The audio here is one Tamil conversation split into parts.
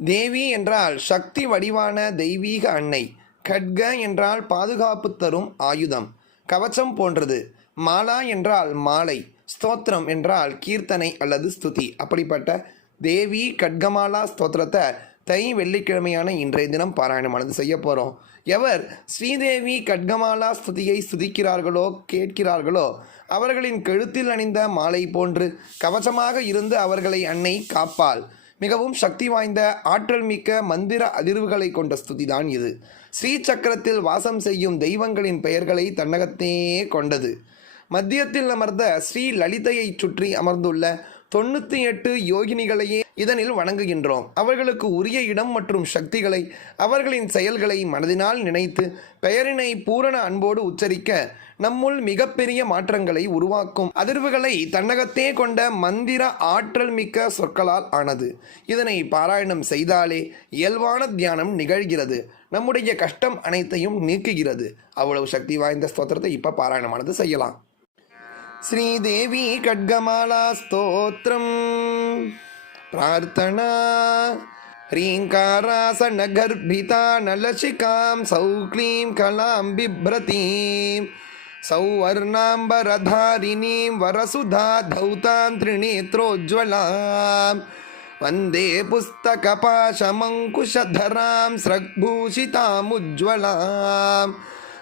தேவி என்றால் சக்தி வடிவான தெய்வீக அன்னை. கட்க என்றால் பாதுகாப்பு தரும் ஆயுதம். கவச்சம் போன்றது. மாலா என்றால் மாலை. ஸ்தோத்திரம் என்றால் கீர்த்தனை அல்லது ஸ்துதி. அப்படிப்பட்ட தேவி கட்கமாலா ஸ்தோத்திரத்தை தை வெள்ளிக்கிழமையான இன்றைய தினம் பாராயணமானது செய்ய போகிறோம் எவர் ஸ்ரீதேவி கட்கமாலா ஸ்துதியை ஸ்துதிக்கிறார்களோ கேட்கிறார்களோ அவர்களின் கழுத்தில் அணிந்த மாலை போன்று கவசமாக இருந்து அவர்களை அன்னை காப்பாள். மிகவும் சக்தி வாய்ந்த ஆற்றல் மிக்க மந்திர அதிர்வுகளை கொண்ட ஸ்துதிதான் இது. ஸ்ரீ சக்கரத்தில் வாசம் செய்யும் தெய்வங்களின் பெயர்களை தன்னகத்தே கொண்டது. மத்தியத்தில் அமர்ந்த ஸ்ரீ லலிதையைச் சுற்றி அமர்ந்துள்ள தொண்ணூற்றி எட்டு யோகினிகளையே இதனில் வணங்குகின்றோம். அவர்களுக்கு உரிய இடம் மற்றும் சக்திகளை அவர்களின் செயல்களை மனதினால் நினைத்து பெயரினை பூரண அன்போடு உச்சரிக்க நம்முள் மிகப்பெரிய மாற்றங்களை உருவாக்கும் அதிர்வுகளை தன்னகத்தே கொண்ட மந்திர ஆற்றல் மிக்க சொற்களால் ஆனது. இதனை பாராயணம் செய்தாலே இயல்பான தியானம் நிகழ்கிறது. நம்முடைய கஷ்டம் அனைத்தையும் நீக்குகிறது. அவ்வளவு சக்தி வாய்ந்த ஸ்தோத்திரத்தை இப்போ பாராயணமானது செய்யலாம். श्रीदेवी खड्गमाला स्तोत्रम् प्रार्थना ह्रीङ्कारासनगर्भिता नलशिकां सौक्लीं कलां बिभ्रतीं सौवर्णाम्बरधारिणीं वरसुधा धौतां त्रिनेत्रोज्ज्वलां वन्दे पुस्तकपाशमङ्कुशधरां स्रग्भूषितामुज्ज्वलाम्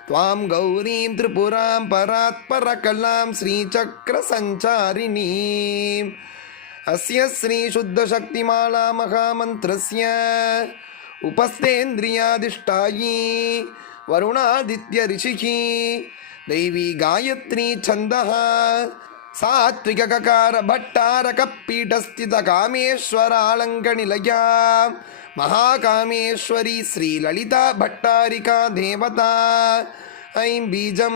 त्वां गौरीं त्रिपुरां परात्परकलां श्रीचक्रसञ्चारिणीम् अस्य श्रीशुद्धशक्तिमाला महामन्त्रस्य उपस्थेन्द्रियादिष्टायी वरुणादित्यऋषिः दैवी गायत्री छन्दः सात्विककार भट्टारकपीठस्थितकामेश्वरालङ्कनिलया महाकामेश्वरी श्रीललिता भट्टारिका देवता ऐं बीजं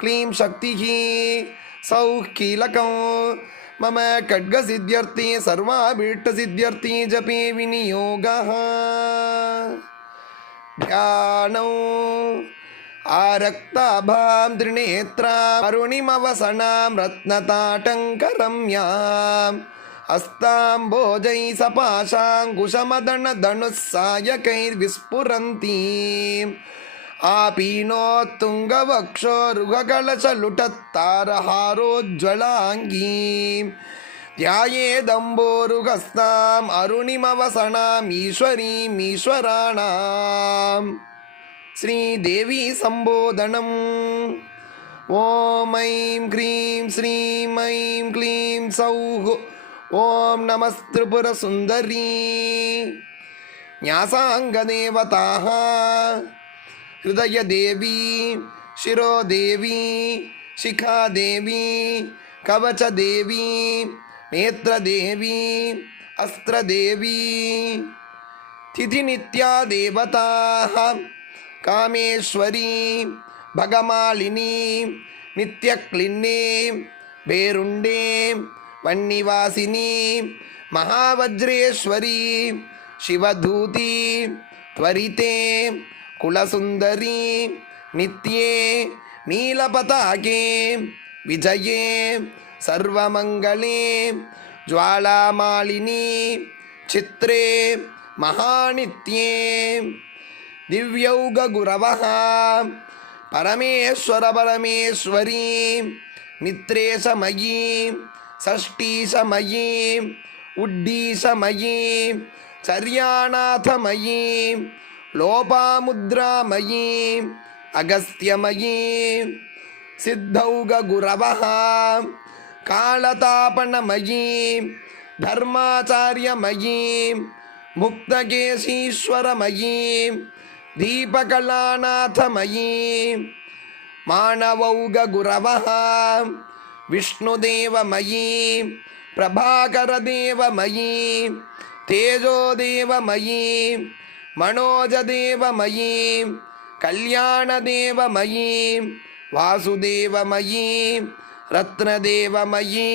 क्लीं शक्तिः सौः कीलकं मम खड्गसिद्ध्यर्थे सर्वाभीष्टसिद्ध्यर्थे जपे विनियोगः ध्यानौ आरक्ताभां त्रिनेत्राम् अरुणिमवसनां रत्नताटङ्करम्याम् हस्ताम्बोजैः सपाशाङ्कुशमदनधनुः सायकैर्विस्फुरन्तीम् आपीनोत्तुङ्गवक्षोरुगकलशलुटत्तारहारोज्ज्वलाङ्गीम् ध्यायेदम्बोरुगस्ताम् अरुणिमवसनाम् ईश्वरीम् ईश्वराणाम् श्रीदेवी सम्बोधनम् ॐ ऐं क्रीं श्रीं ऐं क्लीं सौः। ॐ नमस्त्रिपुरसुन्दरी न्यासाङ्गदेवताः। हृदयदेवी, शिरोदेवी, शिखादेवी, कवचदेवी, नेत्रदेवी, अस्त्रदेवी। तिथिनित्या देवताः कामेश्वरी भगमालिनी नित्यक्लिन्ने बेरुण्डे वह्निवासिनी महावज्रेश्वरी शिवधूती त्वरिते कुलसुन्दरी नित्ये नीलपताके विजये सर्वमङ्गले ज्वालामालिनी चित्रे महानित्ये दिव्यौगगुरवः परमेश्वरपरमेश्वरी नित्रेशमयी षष्टीशमयी उड्डीशमयी चर्यानाथमयी लोपामुद्रामयी अगस्त्यमयी सिद्धौगगुरवः कालतापणमयी धर्माचार्यमयी मुक्तकेशीश्वरमयी दीपकलानाथमयी मानवौगगुरवः विष्णुदेवमयी प्रभाकरदेवमयी तेजोदेवमयी मनोजदेवमयी कल्याणदेवमयी वासुदेवमयी रत्नदेवमयी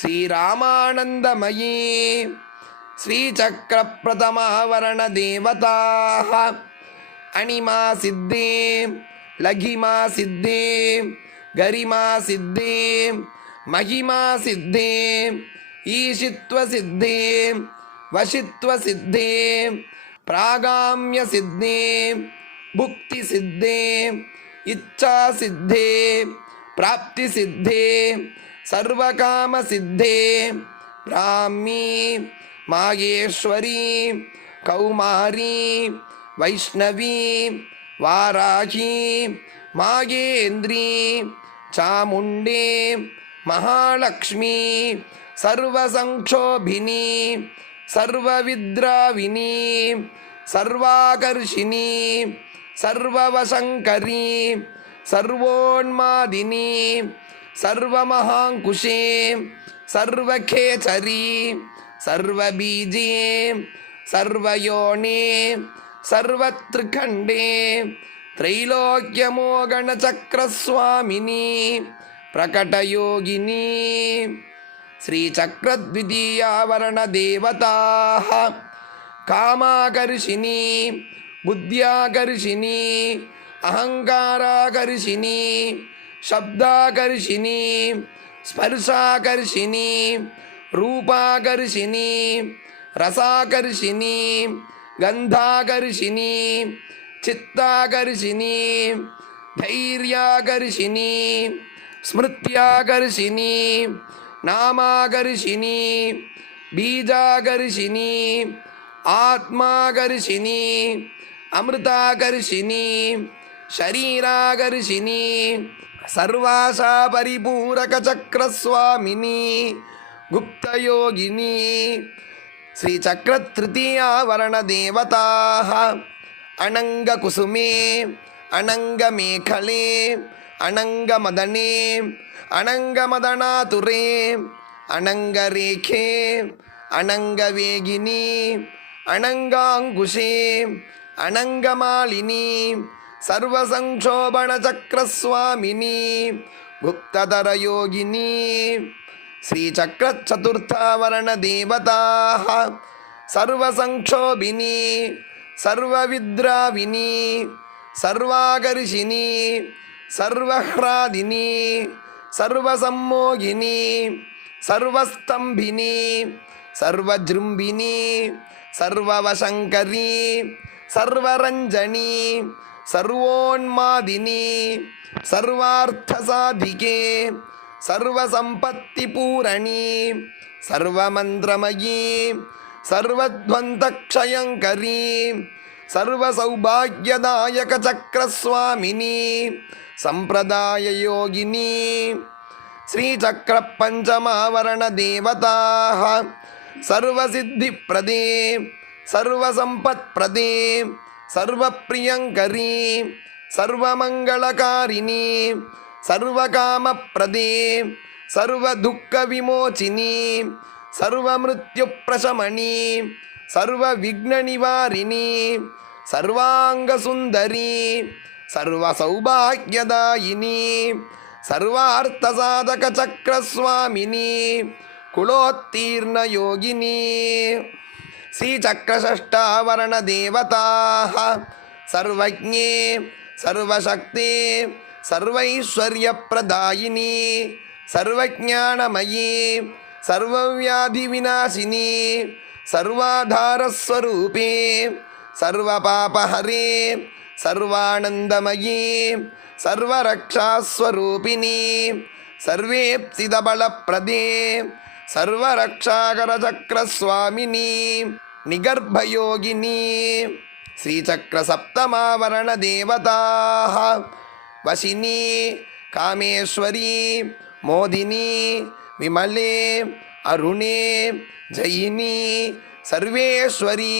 श्रीरामानन्दमयी श्रीचक्रप्रथमावरणदेवताः అణిమా సిద్ధి లఘిమా సిద్ధి గరిమా సిద్ధి మహిమా సిద్ధి ఈషిత్వ సిద్ధి వశిత్వ సిద్ధి ప్రాగామ్య సిద్ధి భుక్తి సిద్ధి ఇచ్ఛా సిద్ధి ప్రాప్తి సిద్ధి సర్వకామ సిద్ధి బ్రాహ్మీ మాగేశ్వరీ కౌమారీ வைஷ்ணவீ வாராகி மாகேந்திரி சாமுண்டே மகாலக்ஷ்மி சர்வசங்கோபினி சர்வவித்ராவினி சர்வாகர்ஷினி சர்வவசங்கரி சர்வோன்மாதினி சர்வமகாங்குஷே சர்வகேசரி சர்வபீஜே சர்வயோனே సర్వత్రిఖండే త్రైలోక్యమో గణచక్రస్వామిని ప్రకటయోగిని శ్రీచక్రద్వితీయావరణ దేవతా కామాకర్షిణి బుద్ధ్యాకర్షిణి అహంకారాకర్షిణి శబ్దాకర్షిణి స్పర్శాకర్షిణి రూపాకర్షిణి రసాకర్షిణి गन्धाकर्षिणी चित्ताकर्षिणी धैर्याकर्षिणी स्मृत्याकर्षिणी नामाकर्षिणी बीजाकर्षिणी आत्माकर्षिणी अमृताकर्षिणी शरीराकर्षिणी सर्वाशा परिपूरकचक्रस्वामिनी गुप्तयोगिनी श्रीचक्रतृतीयावरणदेवताः अनङ्गकुसुमे अनङ्गमेखले अनङ्गमदने अनङ्गमदनातुरे अनङ्गरेखे अनङ्गवेगिनी अनङ्गाङ्कुशे अनङ्गमालिनी सर्वसंक्षोभणचक्रस्वामिनी गुप्तधरयोगिनी श्रीचक्रचतुर्थावरणदेवताः सर्वसंक्षोभिनी सर्वविद्राविनी सर्वाकर्षिणी सर्वह्रादिनी सर्वसम्मोगिनी सर्वस्तम्भिनी सर्वजृम्भिनी सर्ववशङ्करी सर्वरञ्जनी सर्वोन्मादिनी सर्वार्थसाधिके சர்வசம்பத்தி பூரணி சர்வமந்திரமயி சர்வத்வந்தக்ஷயங்கரி சர்வசௌபாகியதாயக சக்கரஸ்வாமினி சம்பிரதாய யோகினி ஸ்ரீசக்கர பஞ்சமாவரண தேவதாக சர்வசித்தி பிரதே சர்வசம்பத் பிரதே சர்வப்பிரியங்கரி சர்வமங்களகாரிணி சர்வகாம பிரதே சர்வதுக்க விமோச்சினி சர்வமிருத்யு பிரசமணி சர்வ விக்ன நிவாரிணி சர்வாங்க சுந்தரி சர்வ சௌபாகியதாயினி சர்வார்த்த சாதக சக்கரஸ்வாமினி குலோத்தீர்ண யோகினி ஸ்ரீ சக்கரஷ்டாவரண தேவதாக சர்வஜே சர்வசக்தி சர்வைஸ்வர்ய பிரதாயினி சர்வஜானமயி சர்வவியாதி விநாசினி சர்வாதாரஸ்வரூபி சர்வபாபஹரி சர்வானந்தமயி சர்வரக்ஷாஸ்வரூபிணி சர்வேப்சிதபலப்பிரதே சர்வரக்ஷாகரச்சக்கரஸ்வாமினி நிகர்பயோகினி ஸ்ரீசக்கரசப்தமாவரண தேவதாக வசினி காமேஸ்வரி மோதினி விமலே அருணே ஜயினி சர்வேஸ்வரி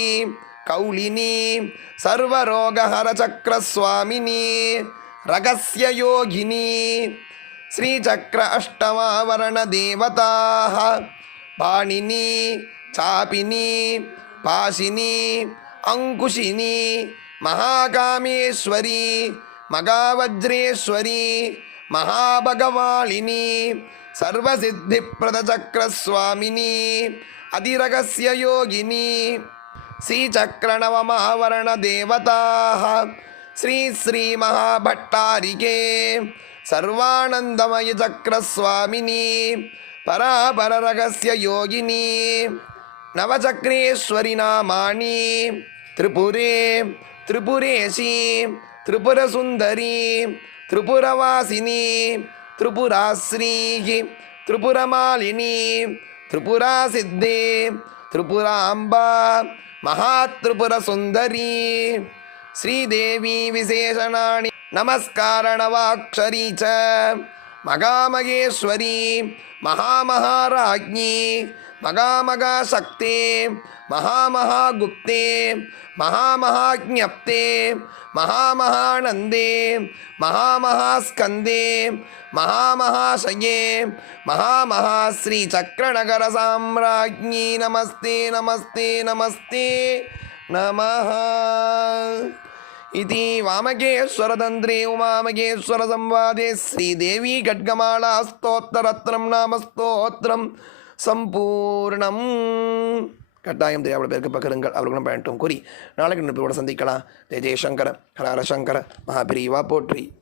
கௌலினி சர்வரோகஹர சக்கரஸ்வாமினி ரகசிய யோகினி ஸ்ரீசக்கர அஷ்டமாவரண தேவதாக பாணினி சாபினி பாசினி அங்குஷினி மகாகாமேஸ்வரி மகாவஜ்ரேஸ்வரி மகாபகவாளினி சர்வசித்தி பிரதச்சக்கரஸ்வாமினி அதிரகசிய யோகினி ஸ்ரீச்சக்கரணவமாவரண தேவதாக ஸ்ரீ ஸ்ரீ மகாபட்டாரிகே சர்வானந்தமய சக்கரஸ்வாமினி பராபரரகசிய யோகினி நவச்சக்ரேஸ்வரி நாமானி திரிபுரே திரிபுரேசி திரிபுரசுந்தரி திரிபுரவாசினி திரிபுராஸ்ரீ திரிபுரமாலினி திரிபுரா சித்தி திரிபுராம்பா மகாத்ரிபுரசுந்தரி மகாமகா சக்தி மகாமகா குப்தி மகாமகா ஜப்தி மகாமகானந்தி மகாமகா ஸ்கந்தி மகாமகா சயே மகாமகா ஸ்ரீ சக்கரநகர சாம்ராஜ்ஞி நமஸ்தே நமஸ்தே நமஸ்தே நமः इति वामकेश्वरतन्त्रे उमामकेश्वरसंवादे श्रीदेवी खड्गमाला स्तोत्ररत्नं नाम சம்பூர்ணம். கட்டாயம் தேவையான பேருக்கு பகிருங்கள் அவர்களும் பயன்ட்டும் கூறி நாளைக்கு நிற்போட சந்திக்கலாம். ஜெய ஜெயசங்கர ஹரஹர சங்கர மகாபிரிவா போற்றி.